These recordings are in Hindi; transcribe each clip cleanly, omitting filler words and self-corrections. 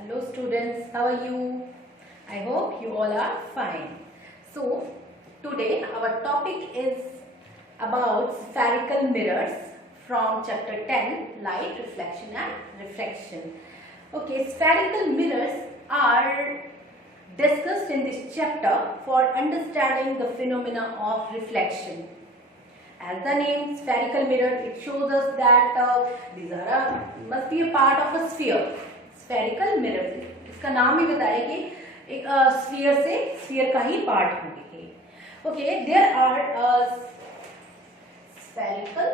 Hello students, how are you? I hope you all are fine. So today our topic is about spherical mirrors from chapter 10, light, reflection and refraction. Okay, spherical mirrors are discussed in this chapter for understanding the phenomena of reflection. As the name spherical mirror, it shows us that these are must be a part of a sphere. Spherical mirror, इसका नाम ही बताया कि एक sphere से sphere का ही part होगी. Okay, there are spherical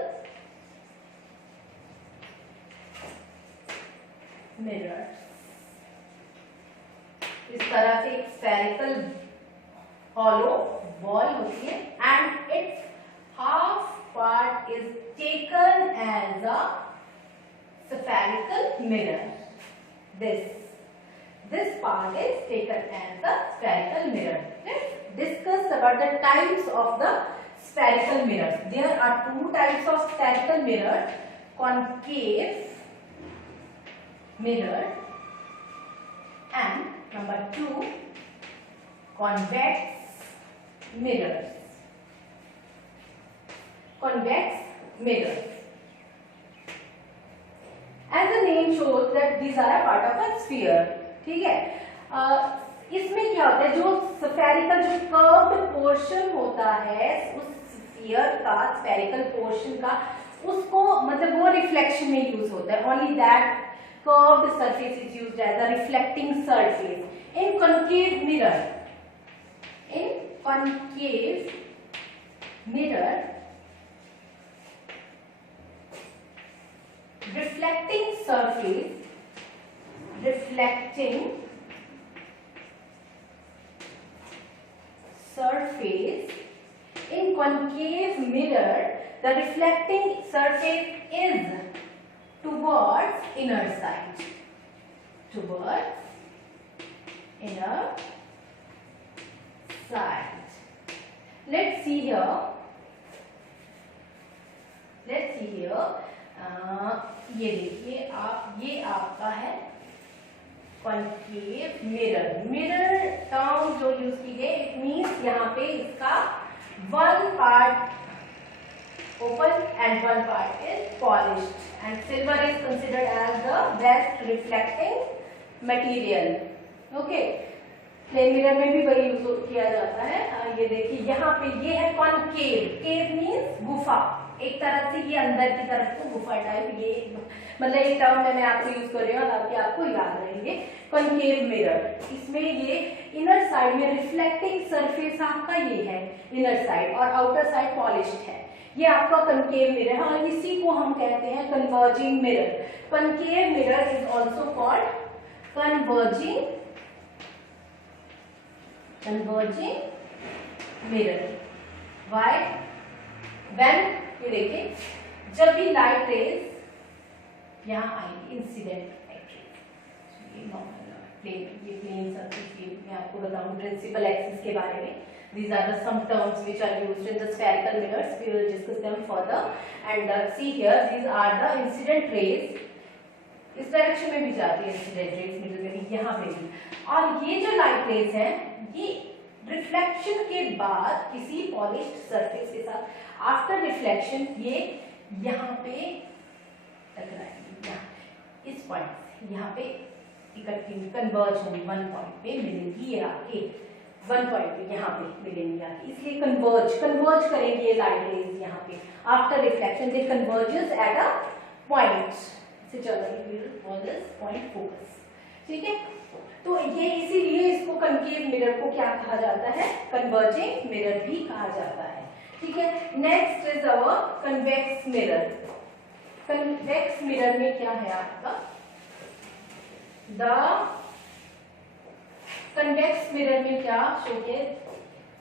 mirrors. इस तरह से एक spherical hollow ball होती है and its half part is taken as a spherical mirror. This part is taken as a spherical mirror. Let's discuss about the types of the spherical mirrors. There are two types of spherical mirror: concave mirror and number two, convex mirrors. Convex mirror. As the name shows that these are a part of a sphere. ठीक है, इसमें क्या होता है, जो स्फेरिकल जो कर्व्ड पोर्शन होता है उस स्फीयर का, स्फेरिकल पोर्शन का, उसको मतलब वो रिफ्लेक्शन में यूज होता है. Only that curved surface is used as a reflecting surface. In concave mirror reflecting surface in concave mirror, the reflecting surface is towards inner side, let's see here. ये देखिए आप, ये आपका है कॉन्केव मिरर. मिरर टर्म जो यूज की गई, इट मीन्स यहाँ पे इसका one part open and one part is polished and silver is considered as the best reflecting material. Okay, plane mirror में भी वही यूज किया जाता है. ये देखिए यहाँ पे ये है कॉन्केव. केव मीन्स गुफा, एक तरह से ये अंदर की तरफ को गुफा टाइप. ये मतलब एक टर्म मैं आपको यूज कर रही हूँ ताकि आपको याद रहेंगे. कॉन्केव मिरर, इसमें ये इनर साइड में रिफ्लेक्टिंग सरफेस आपका ये है इनर साइड और आउटर साइड पॉलिश्ड है. ये आपका कॉन्केव मिरर. हाँ, इसी को हम कहते हैं converging mirror. Concave mirror is also called converging mirror. Why? When, ये देखिए, जब भी लाइट रेज यहाँ आएगी, इंसिडेंट लाइट रेज, ये नॉर्मल प्लेन, ये प्लेन सरफेस, मैं आपको बताऊं प्रिंसिपल एक्सिस के बारे में. These are the some terms which are used in the spherical mirrors. We will discuss them further. And see here, these are the incident rays. इस डायरेक्शन में भी जाती है इंसिडेंट रेज, मिडल में भी, यहाँ पे भी. और ये जो लाइट रेज है, ये रिफ्लेक्शन के बाद किसी पॉलिश्ड सरफेस के साथ आफ्टर रिफ्लेक्शन ये यहाँ पे टकराएंगी, इस पॉइंट से यहाँ पे इकट्ठी कन्वर्ज होंगी, वन पॉइंट पे मिलेंगी. ये आके वन पॉइंट पे यहाँ पे मिलेंगी आके, इसलिए कन्वर्ज करेंगे ये लाइट रेज यहाँ पे after reflection. They converges at a point से पॉइंट फोकस. ठीक है, तो ये इसीलिए इसको कॉन्केव मिरर को क्या कहा जाता है, कन्वर्जिंग मिरर भी कहा जाता है. ठीक है, next is our convex mirror. Convex mirror में क्या है आपका, द कन्वेक्स मिरर में क्या showcase,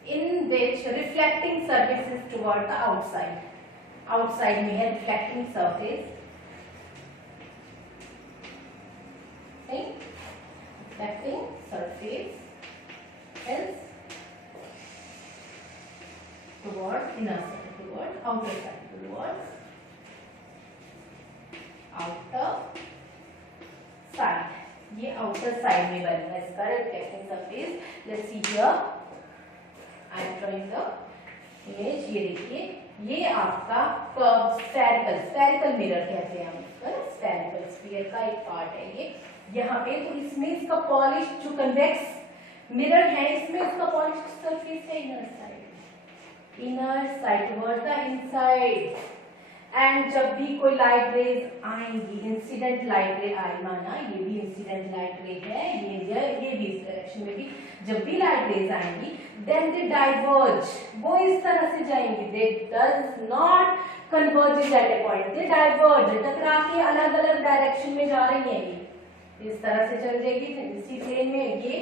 in which reflecting surface is toward the outside. Outside में है reflecting surface, reflecting surface is toward inner side, toward outer side, towards outer side. ये आउटर साइड में बनेगा इसका reflecting surface. Let's see here, I am drawing the image. ये देखिए, ये आपका कर्व स्फेरिकल मिरर कहते हैं हम इसका, स्फेरिकल स्फीयर का एक पार्ट है ये यहाँ पे। तो इसमें इसका पॉलिश जो कन्वेक्स मिरर है, इसमें इसका पॉलिश सरफेस है inner side towards the inside. And जब भी कोई लाइट रेज आएंगी, इंसिडेंट लाइट रे आई, माना ये भी इंसिडेंट लाइट रे है, ये भी इस डायरेक्शन में भी जब भी लाइट रेज आएंगी, देन दे डाइवर्ज, वो इस तरह से जाएंगी, दे does not converge eight A point, they diverge, टकरा के अलग अलग डायरेक्शन में जा रही है। ये इस तरह से चल जाएगी, इसी प्लेन में ये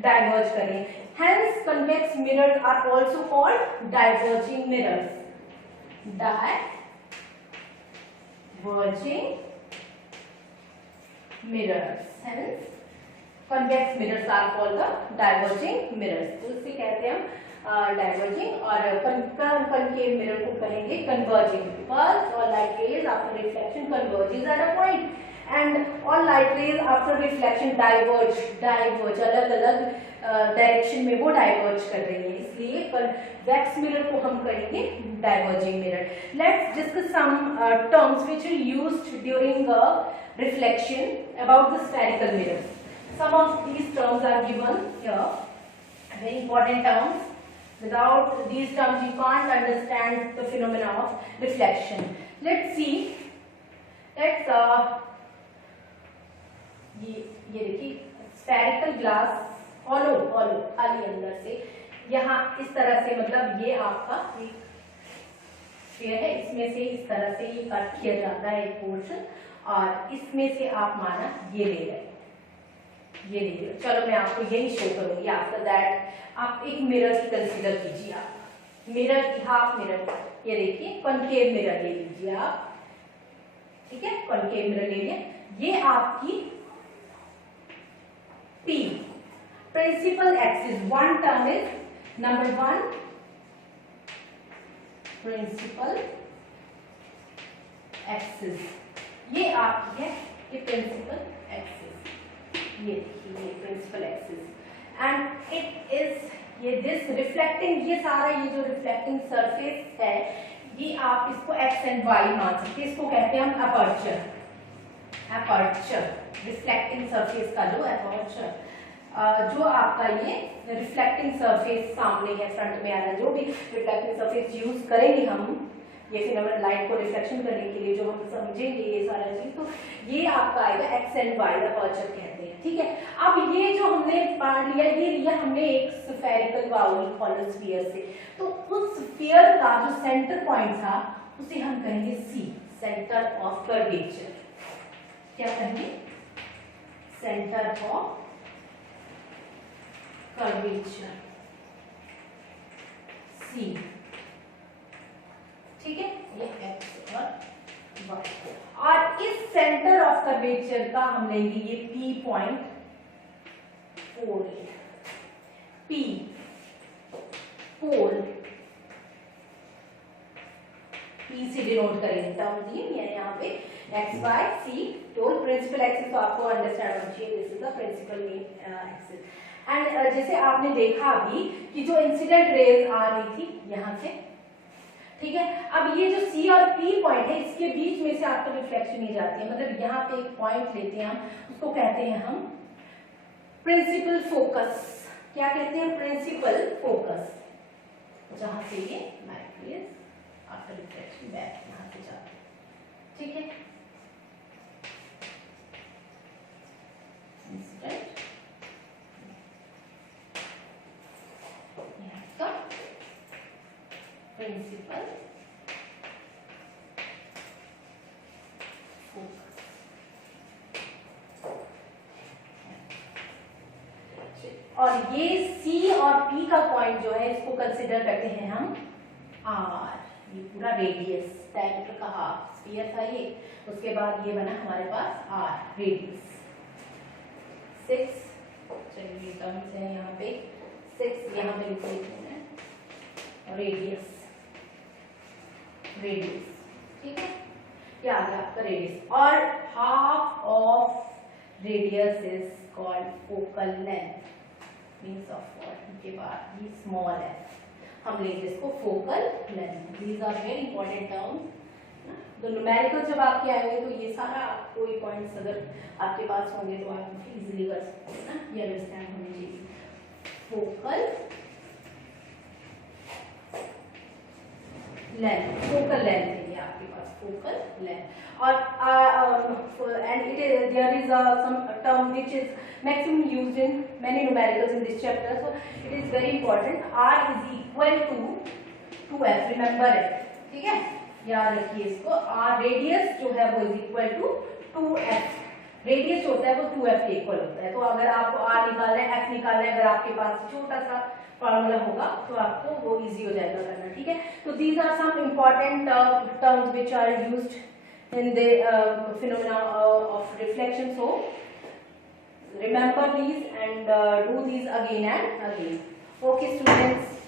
डाइवर्ज करें। Hence convex mirrors are also called diverging mirrors. Diverging mirrors, hence convex mirrors are called the diverging mirrors। तो इसे कहते हैं हम डाइवर्जिंग, और कनकेव मिरर को कहेंगे converging, because all light rays after reflection converges at a point and all light rays after reflection diverge, अलग अलग डायरेक्शन में वो डाइवर्ज कर रही है, इसलिए कन्वेक्स मिरर को हम कहेंगे diverging mirror. Let's discuss some terms which are used during reflection about the spherical mirror. Some of these terms are given here, very important terms. Without these terms you can't understand the phenomena of reflection. Let's see, let's ये देखिए, spherical glass, hollow खाली अंदर से, यहाँ इस तरह से, मतलब ये आपका स्फीयर है, इसमें से इस तरह से ये कट किया जाता है एक पोर्शन, और इसमें से आप माना ये ले रहे, ये ले रहे। चलो मैं आपको यही शो करूंगी। आफ्टर दैट आप एक मिरर की कंसीडर कीजिए, आप मिरर की हाफ मिरर, ये देखिए कॉन्केव मिरर ले लीजिए आप, ठीक है, कॉन्केव मिरर ले लिया। ये आपकी P principal axis, one term is number 1 principal axis, ये आपकी है, ये प्रिंसिपल एक्सिस, ये देखिए ये principal axis, and it is ये दिस रिफ्लेक्टिंग, ये सारा ये जो रिफ्लेक्टिंग सरफेस है, ये आप इसको एक्स एंड वाई मान सकते हैं, इसको कहते हैं हम अपर्चर, रिफ्लेक्टिंग सरफेस का जो अपर्चर, जो आपका ये रिफ्लेक्टिंग सरफेस सामने है, फ्रंट में आ रहा है, जो भी रिफ्लेक्टिंग सरफेस यूज करेंगे हम ये फिनोमेना लाइट को रिफ्लेक्शन करने के लिए, जो हम समझेंगे ये सारा चीज, तो ये आपका आएगा एक्स एंड वाई अपर्चर कहते हैं, ठीक है। अब ये जो हमने पढ़ लिया, ये लिया हमने एक स्फेरिकल बाउल हॉलो स्फीयर से, तो उस स्फीयर का जो सेंटर पॉइंट था उसे हम कहेंगे सी, सेंटर ऑफ कर्वेचर। क्या कहेंगे? सेंटर ऑफ कर्वेचर, सी, ठीक है, ये एक्स और वाई। और इस सेंटर ऑफ कर्वेचर का हम लेंगे ये P point 4, P pole, P से डिनोट करेंगे, टर्म दिए यहाँ पे एक्स वाई सी, टोल प्रिंसिपल एक्सिस, तो आपको अंडरस्टैंड होना चाहिए this is the principal axis. And जैसे आपने देखा अभी कि जो इंसिडेंट रेज आ रही थी यहाँ से, ठीक है, अब ये जो C और P पॉइंट है इसके बीच में से आपको रिफ्लेक्शन ही जाती है, मतलब यहाँ पे एक पॉइंट लेते हैं हम, उसको कहते हैं हम प्रिंसिपल फोकस। क्या कहते हैं? प्रिंसिपल फोकस, जहां से ये light rays after reflection back यहाँ से जाती है, ठीक है। इंसिडेंट का प्रिंसिपल फोकस, और ये C और P का पॉइंट जो है इसको कंसिडर करते हैं हम R, ये पूरा रेडियस, डायमीटर का हाफ स्फीयर था ये, उसके बाद ये बना हमारे पास R रेडियस 6, चलिए टर्म्स है यहाँ पे 6, यहाँ पे लिख लेते हैं रेडियस, ठीक है, क्या आ गया आपका रेडियस, और half of radius is called focal length, means of what, के बाद ये small है, हम लेंगे इसको focal length. These are very important terms. तो न्यूमेरिकल जब आपके आएंगे तो ये सारा कोई पॉइंट्स अगर आपके पास होंगे तो आप इजीली कर सकते हैं ना, ये अंडरस्टैंड होनी चाहिए. फोकल लेंथ, फोकल लेंथ है ये आपके पास, फोकल लेंथ. और and it is, there is some term which is maximum used in many numericals in this chapter, so it is very important. R is equal to 2f, remember it, ठीक है, याद रखिए इसको. R रेडियस जो है वो is equal to 2f. Radius होता है वो 2f के इक्वल होता है. तो अगर आपको R निकालना है, f निकालना है, अगर आपके पास छोटा सा फॉर्मूला होगा तो आपको वो इजी हो जाएगा करना, ठीक है. तो these are some important terms which are used in the phenomena of reflection. So remember these and do these again and again. Okay students.